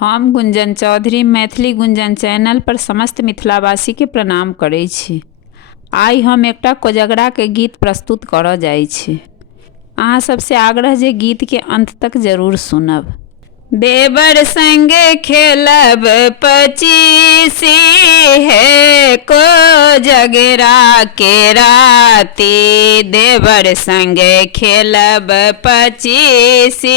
हम गुंजन चौधरी मैथिली गुंजन चैनल पर समस्त मिथिलावासी के प्रणाम करै छी। आइ हम एकटा कोजगरा के गीत प्रस्तुत करऽ जाइ छी। अहाँ सबसे आग्रह जे गीत के अंत तक जरूर सुनब। देवर संगे खेलब पचीसी है कोजगरा के राती, देवर संगे खेलब पचीसी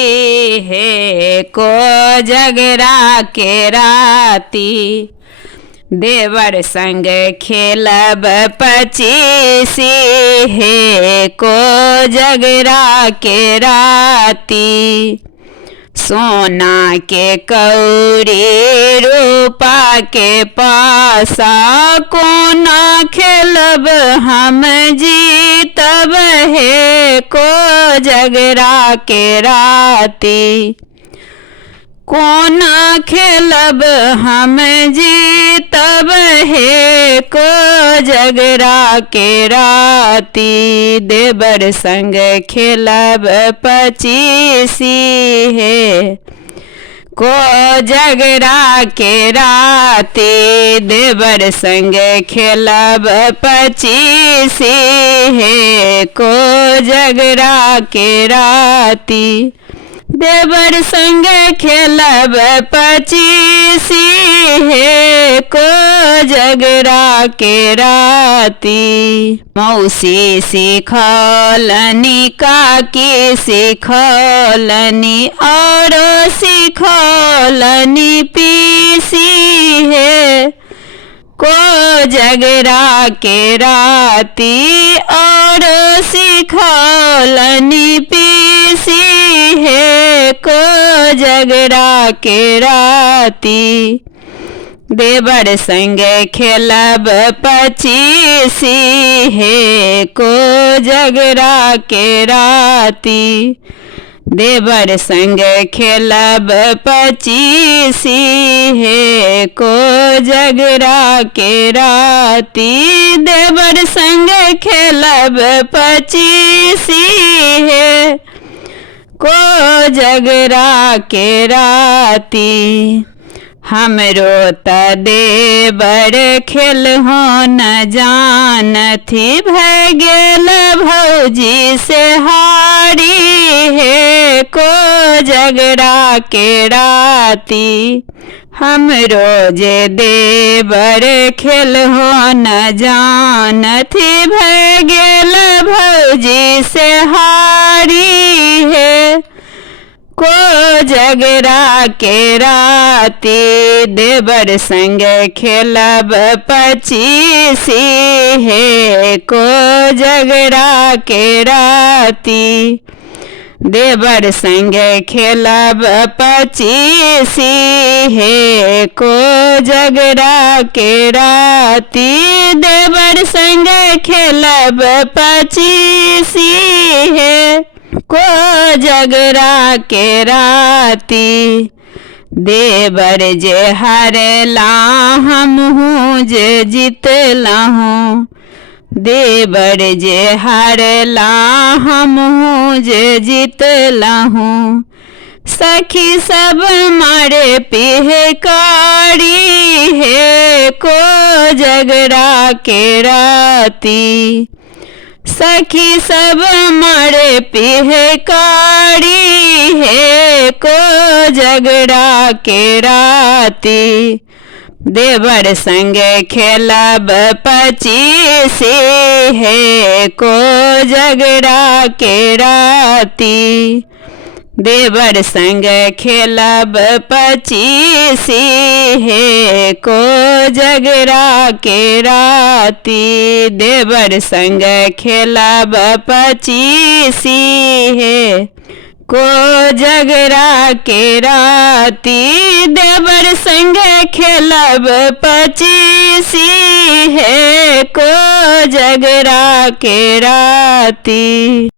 है कोजगरा के राती, देवर संगे खेलब पचीसी है कोजगरा के राती। सोना के कौड़ी रूपा के पासा कोना खेलब हम जीतब है कोजगरा के राती, कोना खेलब हम जीतब है कोजगरा के राती, देवर संग खेलब पचीसी है कोजगरा के राती, देवर संग खेलब पचीसी है कोजगरा के राती, देवर संग खेलब पचीसी है कोजगरा के राती। मौसी सिखौलनी, काकी सिखौलनी और सिखौलनी पीसी है कोजगरा के राती, और सिखौलनी पीसी है कोजगरा के राती, देवर संगे खेलब पचीसी है कोजगरा के राती, देवर संगे खेलब पचीसी है कोजगरा के राती, देवर संगे खेलब पचीसी है कोजगरा के राती। हमरो त देवर खेल हो न जानथी, भय गेल भौजी से हारी है कोजगरा के राती, हमरो जे देवर खेल हो न जानथी, भय गेल भौजी से हारी है कोजगरा के राती, देवर संगे खेलब पचीसी है कोजगरा के राती, देवर संगे खेलब पचीसी है कोजगरा के राती, देवर संगे खेलब पचीसी है कोजगरा के राती, देवर जे हारेला हमहूँ जे जीतला हूँ, देवर जे हारेला हमहूँ जे जीतला हूँ, सखी सब मारे पीहे कारी है कोजगरा के राती, सखी सब मारे पीहे कारी है कोजगरा के राती, देवर संगे खेलब पचीसी है कोजगरा के राती, देवर संगे खेलब पचीसी है कोजगरा के राती, देवर संगे खेलब पचीसी है कोजगरा के राती, देवर संगे खेलब पचीसी है कोजगरा के राती।